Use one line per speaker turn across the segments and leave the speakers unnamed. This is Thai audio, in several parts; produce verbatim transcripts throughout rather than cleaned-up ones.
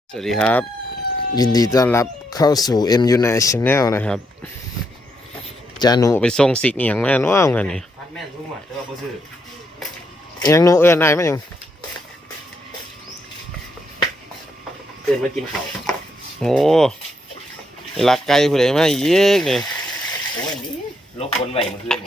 สวัสดีครับยินดีต้อนรับเข้าสู่ เอ็ม ยู ไนน์ Channel นะครับจาหนูไปส่งสิกอย่างแม่นว่าไงนี่
พัดแม่นทุ่มอ่ะแต่ว่าบ่ซื้อ
ยังหนูเอื้อนได้ไหมยัง
ตื่นมากินข้าว
โอ้หลักไก่ผู้ใดมาอีกนี่
โอ้ยนี่ลบคนไหวเมื่อคืน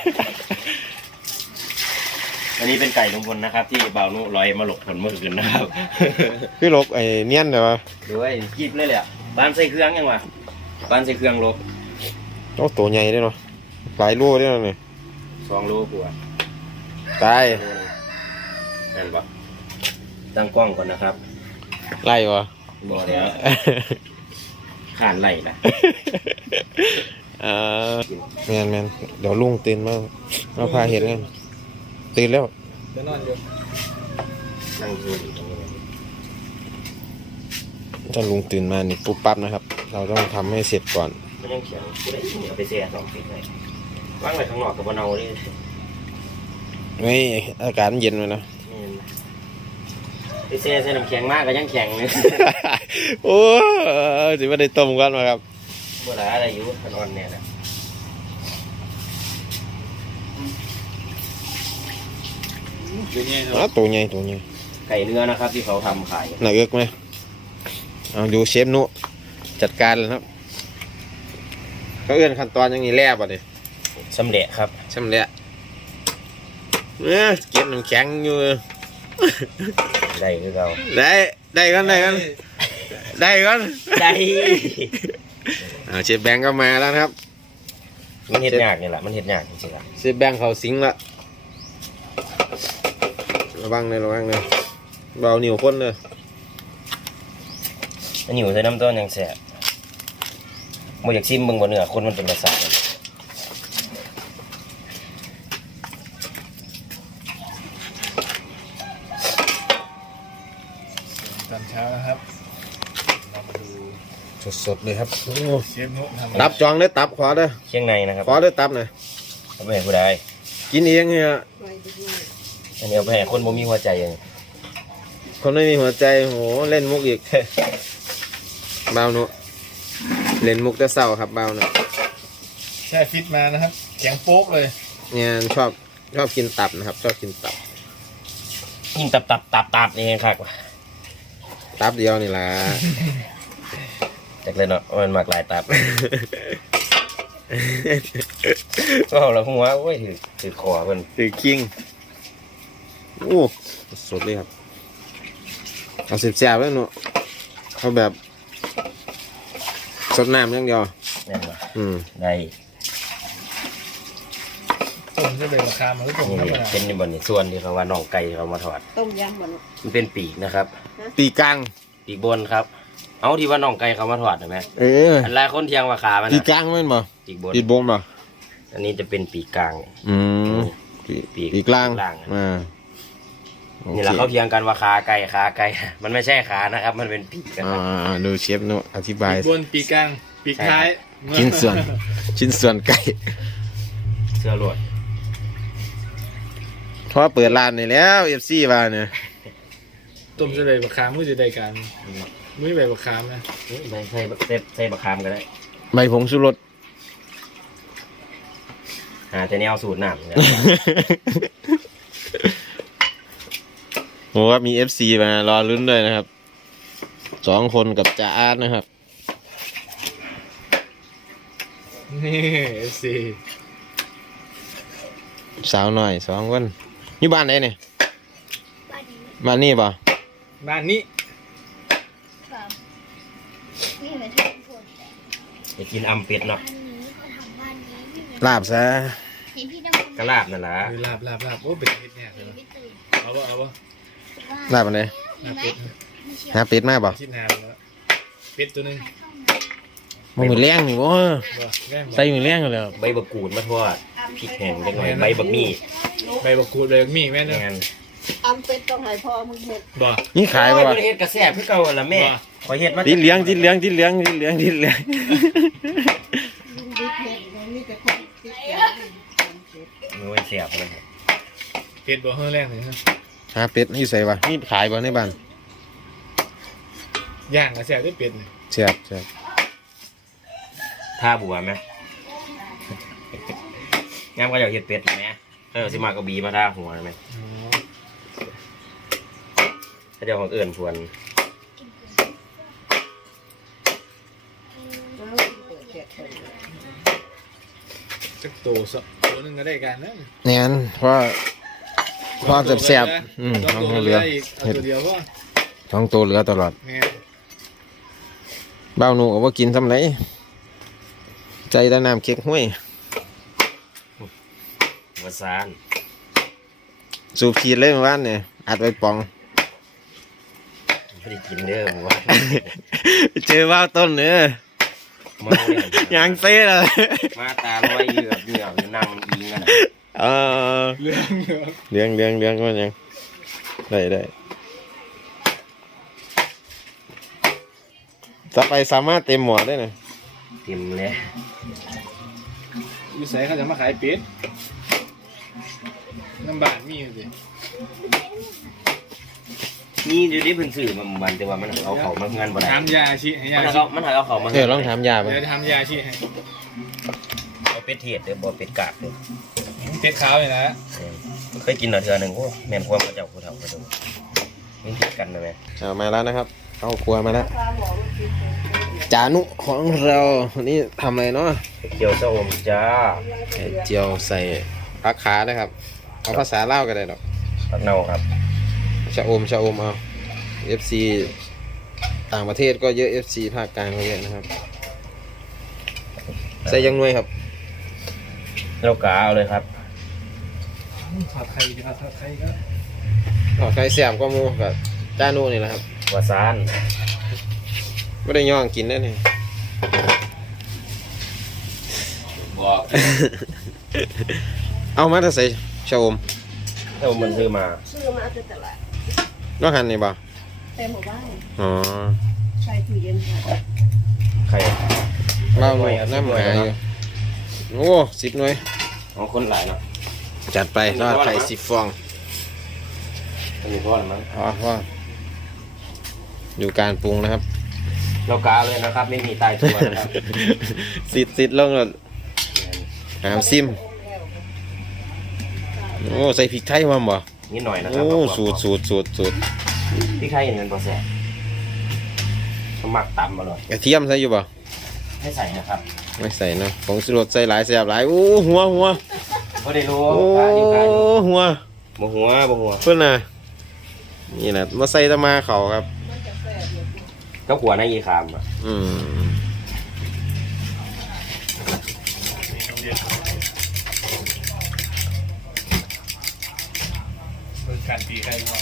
อันนี้เป็นไก่ลุงพลนะครับ ที่บ่าวนุลอยมาหลบผลเมื่อคืนนะครับ
พี่ลกไอ้เนียนเดี๋ยว
ด้วยกีบเลยแหละบ้านใส่เครื่องยังวะบ้านใส่เครื่องลบ
โอ้ตัวใหญ่ด้วยเนาะหลายรูด้วยเนาะนี่
สองโลกว่า
ตาย
นั่นปะตั้งกล้องก่อนนะครับ
ไล่วะ
บ่เดี๋ยวขานไหลนะ
อ่าแมนแมนเดี๋ยวลุงตื่นมามาพาเห็นกันตื่นแล้ว
จะนอนอยู่นั่งดูอยู่ตรงนี้
ถ้าลุงตื่นมานี่ปุ๊บปั๊บนะครับ เราต้องทำให้เสร็จก่อน
มันยังเขียนกูได้เอาไปแช่สองฟิตเลยว่างไว้ข้างนอกกับบ่เนาเลย
ไม่อากาศมันเย็นเลยนะ
ไปแช่ใส่น้ำแข็งมากก็ยังแข็งเลย
โอ้สิว่าได้ต้มกันมาครับ
บ่ได้อะไรอยู่ขนอนเนี่ยนะ
อ๋อตัวใหญ่ตัวใหญ่
ไก่เนื้อนะครับที่เขาทำขาย
หนักเอื้อกไหมเอาดูเชฟนุจัดการเลยครับเขาเอื้อนขั้นตอนอย่างนี้แลบอ่ะดิ
สำเร็จครับ
ใช่ไหมเนี่ยเออเก็บน้ำแข็งอยู่
ได้คือเรา
ได้ได้กันได้กันได้กัน
ได้
อ่าเชฟแบงก์ก็มาแล้วนะครับ
มันเห็ดยากนี่แหละมันเห็ดยากจริงๆอ่ะ
เชฟแบงก์เขาสิงละระวังเลยระวังเลยเบาเหนียวข้นเลย
มันอยู่ใส่น้ำต้นยังแสบบ่อยากชิมเบิ่งบ่เนื้อคนมันเป็นประสาทเลย
ตอนเช้านะครับเรามาดู
สดๆเลยครับ
เชฟนุทำ
ตับจองเลยตับขอเด้อ
เชียงในนะครับ
ขอเลยตับหน่อย
เอาไปให้ผู้ใด
กินเองเนี่ย
อันนี้เอาไปให้คนบ่มีหัวใจเอง
คนไม่มีหัวใจโหเล่นมุกอีก เบาหนุเล่นมุกแต่เศร้าครับเบาหนุ
แช่ฟิตมานะครับแข็งโป๊กเลย
เนี่ยชอบชอบกินตับนะครับ ชอบกินตับ
กินตับตับตับตับนี่เองครับ
ตับเดียวนี่ล่ะ
จากเลยเนาะมันมากหลายตับ ก็เราหัวโอ้ยถือถือคอเพิ่น
ตือคิงโอ้สดเลยครับเอาสิบแซ่บแล้วหนุเขาแบบสดน้ำอย่างเดียว
แม่นบ่
อืม
ได้
ต้มจะเป็นราคามันก็ต้ม
นี่
ธรรมดา
เป็นในบนนี่ส่วนที่เขาว่าน่องไก่เขามาทอด
ต้มยำหมด
มันเป็นปีกนะครับ
ปีกลาง
ปีกบนครับ เอาที่ว่าน่องไก่เขามาทอดเห็นไหม
เออ
อันหลายคนเทียงว่าขามัน
ปี
น่ะ
กลางแม่นบ่
ปีกบน
ปีบงบ่
อันนี้จะเป็นปีกกลาง
อืมปี
ปีก
ปีกลาง
กลาง
อ่าโอ
นี่
เค
แหละเขาเทียงกันว่าขาไก่ขาไก่ มันไม่ใช่ขานะครับ มันเป็นปีกนะ
อ่
ครับ
าดูเชฟหนุอธิบาย
ปีกบนปีกกลางปีกท้าย
ชิ้นส่วน ชิ้นส่วนไก่
เสื้อลวด
เพราะเปิดร้านนี่แล้วเอฟซีมาเนี่ย
ต้มจะได้ราคามือจะได้การมือแบบราคานะ
ใส่ใส่ใส่ใส่บะขามก็ได้
ใบผงชูรส
หาแต่แนวสูตรน้ำเนี่ย
โหว่ามีเอฟซีมารอลุ้นด้วยนะครับสองคนกับจ่าอาร์ตนะครับ
นี่เอฟซี
สาวหน่อยสองคนอยู่บ้านไหนเนี่ยบ้านนี่ป่ะ
บ้านนี้
ครับนี่เหมือนทำผล
จะกินอำเป็ดเนาะ
บ้านนี้เขาทำบ้านนี้นี่เหมือน
ลาบซะ
เห็นพี่น้ำ
กระลาบนั่นแหละ
เออลาบลาบลาบโอ้เป็นเห็ดเนี่ยเลย
ไม่ตื่น
เอาวะเอาวะ
ลาบอะไร
ลาบเป็ด
ไม่เชื่อ
หาเป็ดมาป่ะ
ชิ้นหาแล้วเป็ดตัวหนึง
มันมือแรงนี่วะ
บ่แม่งบ่
ใส่มือแรงเลย
ใบบักกูดมาทอดพริกแห้งเล็กหน่อยใบบักมี่
ใบบักกูดใบบักมี่แม่เนอะ
งาน
อัมเป็ดต้องให้พ่อมึงเห็ด
บ่
นี่ขายป่ะ
โอ้
วะ
เฮ็ดกระแสบพี่เก่าละแม่
ว่า
ขอเฮ็ดมา
ติดเหลี้ยงติดเหลี้ยงติดเหลี้ยงติดเหลี้ยงติดเหลี้ยง
ลุงดิเห็ดนี่แต่คนติดยา
มือไว้เสียบเลย
เป็ดบ่เฮือแรงเลยฮะ
หาเป็ดนี่ใส่ป่ะนี่ขายป่ะในบ้าน
ย่างกับแซ่บได้เป็ดนี่
แซ่บแซ่บ
ท่าบัวไหมงามก็อยากเห็ดเป็ดไหมเออสิมากระบีมาท่าหัวไหม
อ๋อ
ถ้าเดี๋ยวของเอื่นพวน
จักโตสักตัวหนึงก็ได้กันนะ
เนี่ยนเพราะเพราะแซ่บๆอืม
ต้อง
ท้อง
ตัว
เห
เห
ลื
ลื
อ
ออีกเอาตัวเดียวก็
ท้องตัวเหลือตลอด
แม่
เบ้าหนูก็บ่กินทำไรใจแตะน้ำเค้กห้วย
วาซาน
สูบขีดเลยเมื่อวานเนี่ยอัดไว้ปอง
ไม่ได้กินเด้อผมว่า
เจอว่าวต้นเนี่ย
เมาเนี่ย
ยางเซ่เลย
มาตาลอยเหยือกเหยือกนั่งยิงกันนะ
เออ
เหลืองเหลือง
เลี้ยงเลี้ยงเลี้ยงมันยังได้ได้ต่อไปสามารถเต็มหมอได้นะ
เต็มเลย
อยู่ใส่เขาจะมาขายเป็ดน้ำบานมีอยู่สิ
นี่เดี๋ยวนี้เพิ่นซื้อมาเมื่อวันแต่ว่ามันเอาเขามาเงินบ่ได้
ถามยาชีให้ยา
มัน
ชี
เอามันเอาเขามา
เออลองถามยาไป
เดี๋ยวทำยาชีให้
เอาเป็ดเทียดเด้อบ่เป็ดกาดเด้อ
เป็ดขาวเลยนะ
เออเคยกินหน่อยเทื่อหนึงโอ้แม่นความเขาเจ้าผู้เฒ่าเขาเจ้ามันผิดกันนะแม่
เอามาแล้วนะครับเข้าครัวมาแล้วจานุของเราวันนี้ทำอะไรเนาะ
เกี๊ยวเจ้าอมจ้า
ไข่เจียวใส่ผักขานะครับเอาภาษาเล่าวก็ได้ดอก
ผักเน่าครับ
ชะอมชะอมเอา เอฟ ซี ต่างประเทศก็เยอะ เอฟ ซี ภาคกลางก็เยอะนะครับใส่ยังหน่วยครับ
เรากาเอาเลยครับ
ผัดไข่ดีครับผัดไข่ก็
อ๋อไข่แสบก็มูกับจานุนี่แหละครับ
วาซาน
ไม่ได้ย่องกินได้นี่
บอก
เอามาถ้าใส่ชะอม
ถ้ามันซื้อมา
ซื้อมาจากตลาด
น้องหันนี่บ่
เต็มหมู่บ้าน
อ๋อ
ใส่ตู้เย็นค่ะ
ไข่
เบ้าหน่วยน้ำหาอยู่โอ้สิบหน่วย
ของคนหลายเนาะ
จัดไปทอดไข่สิบฟอง
อันนี้ก็อะไรมั้ง
พอพออยู่การปรุงนะครับ
เรากาเลยนะครับไม่มีตายตัวนะครับ
สิดสิดลงแล้วหามซิมโอ้ใส่พริกไทยมาบ่
นิดหน่อยนะครั
โอ้
บ
สูตรสูตรสูตรสูตร
พี่ไข่เงินพอแสบสมัครต่ำมาเลย
กระเทียมใส่อยู่บ่
ให้ใส่นะครับ
ไม่ใส่เนาะผงชูรสใส่หลายแซ่บหลายโอ้หัวหัว
ก็ได้รู้
โอ้
กาอยู่กาอยู่
หัว
บ่หัวบ่หัว
เพื่อนน่ะนี่แหละมาใส่ตะมาเขาครับ
ก็หัวในยีคามอ่ะ
อืม
เป็นการตีไข่ก็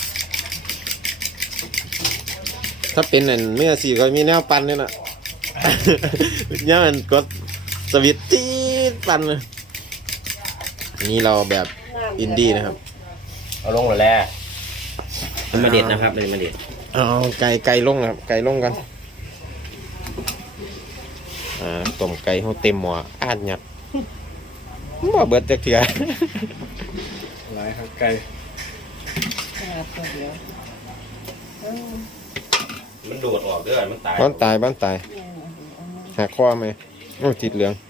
ถ้าเป็นอันเมื่อสี่ก็มีแนวปั่นเนี่ยน่ะ เนี่ยมันกดสวิตช์จี๊ดปั่นเลยนี่เราแบบอินดี้นะครับ
เอาลงแล้วแหละมันมาเด็ดนะครับมันมาเด็ด
เอาไก่ไก่ลงนะครับไก่ลงกันอ่าต้มไก่เขาเต็มหม้ออ่านหยัดบ่เบิดจักเถื่อ
หลายครับไก่
มันดูดออกเด้อมันตาย
บ้านตายบ้านตายหักคอไหมโอ้ติดเหลือง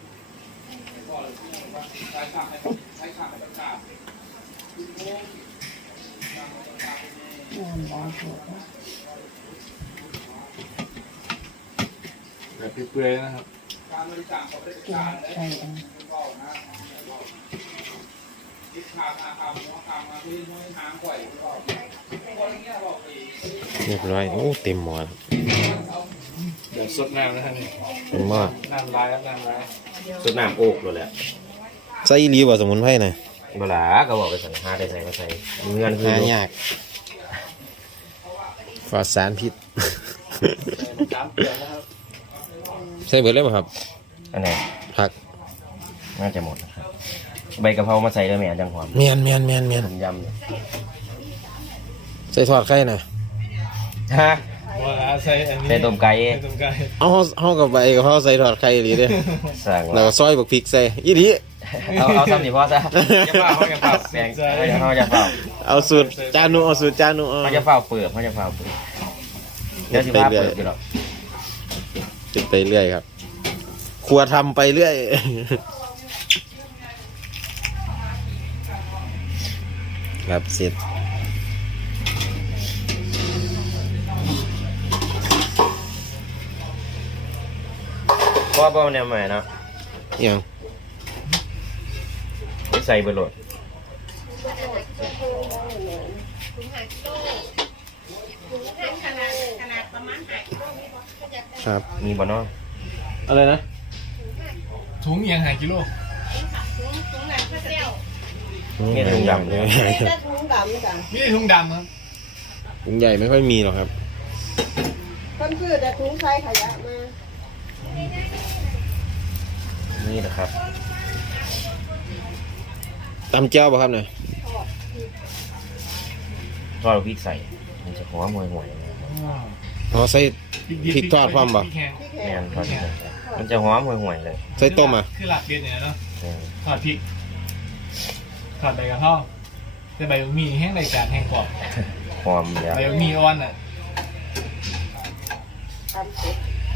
แบบเปื่อยๆนะครับ
เรียบร้อยโอ้เต็มหม้อแล้ว
เดี๋ยวสดน้ำนะท่านนี่
เต็มหม้อ
น้ำลายครับน้ำลาย
สุดน้ำโอกเลยแหละ
ใส่อีหลีบ่สมุนไพรน่ะ
เวลาก็บอกไปใส่หาได้ใส่ก็ใส่เงินคือ
หายากปลอดสารพิษ
สามเกลือนะครับ
ใส่เบิดเลยบ่ครับ
อันไหน
ผัก
น่าจะหมดนะครับใบกะเพรามาใส่ได้ไหมจังหวะ
เมียนเมียนเมียนเมียน
ผมยำเนี่ย
ใส่ทอดไข่น่ะ
ฮะ
ว่าใส่อันนี้
ใส่ต้มไก่
ใส่ต้มไก่
เอาเฮากับใบกับเฮาใส่ทอดไข่อีหลีเด้อ
สั่ง
แล้ว
ว่า
ก็ซอยบักพริกใส่อีหลี
เอาเอาซ้ำดิพ่อซะจะเฝ้าเขาจะเฝ้าแบ่งเขาจะเฝ้า
เอาสูตรจานุเอาสูตรจานุเอา
เขาจะเฝ้าเปลือกเขาจะเฝ้าเปลือกเดี๋ยวสิ
ไป
พา
เรื่อย
เปิดอยู่หรอก
จะไปเรื่อยครับ ครัวทำไปเรื่อย ครับเสร็จ
เพราะว่าบ่แนวใหม่เนาะ
อย่าง
ไม่ใส่เบอร์โหลด
ครับ
มีบ่เนาะ
อะไรนะ
ถุงเอียงหายกิโล
นี่ถุงดำเลย
จะถุงดำจ้ะ
มีแต่ถุงดำครับ
ถุงใหญ่ไม่ค่อยมีหรอกครับ
เพิ่นคือแต่ถุงใส่ขยะมา
นี่นะครับ
ตำเจ้าป่ะครับเนี่ย
ทอดพริกใส่มันจะหอมห่วยๆนะ
อ๋อใส่ พริกทอดพร้อมปะ
พริกแห้ง
ที่
แม่
แข
นทอดพริกใส่มันจะหอมห่วยๆเลย
ใส่ต้มอ่ะ
คือหลักเด็ดเนี่ยเนาะ
เออ
ทอดพริกทอดใบกระเพราแต่ใบหมี่แห้งรายการแห้งกรอบ
หอมแล้ว
ใบหมี่อ่อนอ่ะ
ทำเสร็จ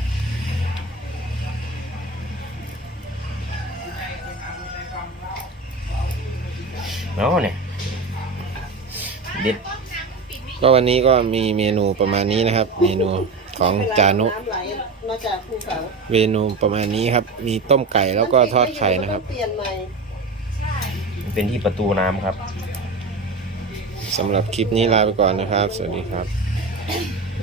เนาะเนี่ยเด็ด
ก็วันนี้ก็มีเมนูประมาณนี้นะครับ เมนูของจานุ
น้ำไหลมาจากภูเขา
เมนูประมาณนี้ครับ มีต้มไก่แล้วก็ทอดไข่นะครับ
เปลี่ยนใหม่
มันเป็นที่ประตูน้ำครับ
สำหรับคลิปนี้ลาไปก่อนนะครับ สวัสดีครับ
เ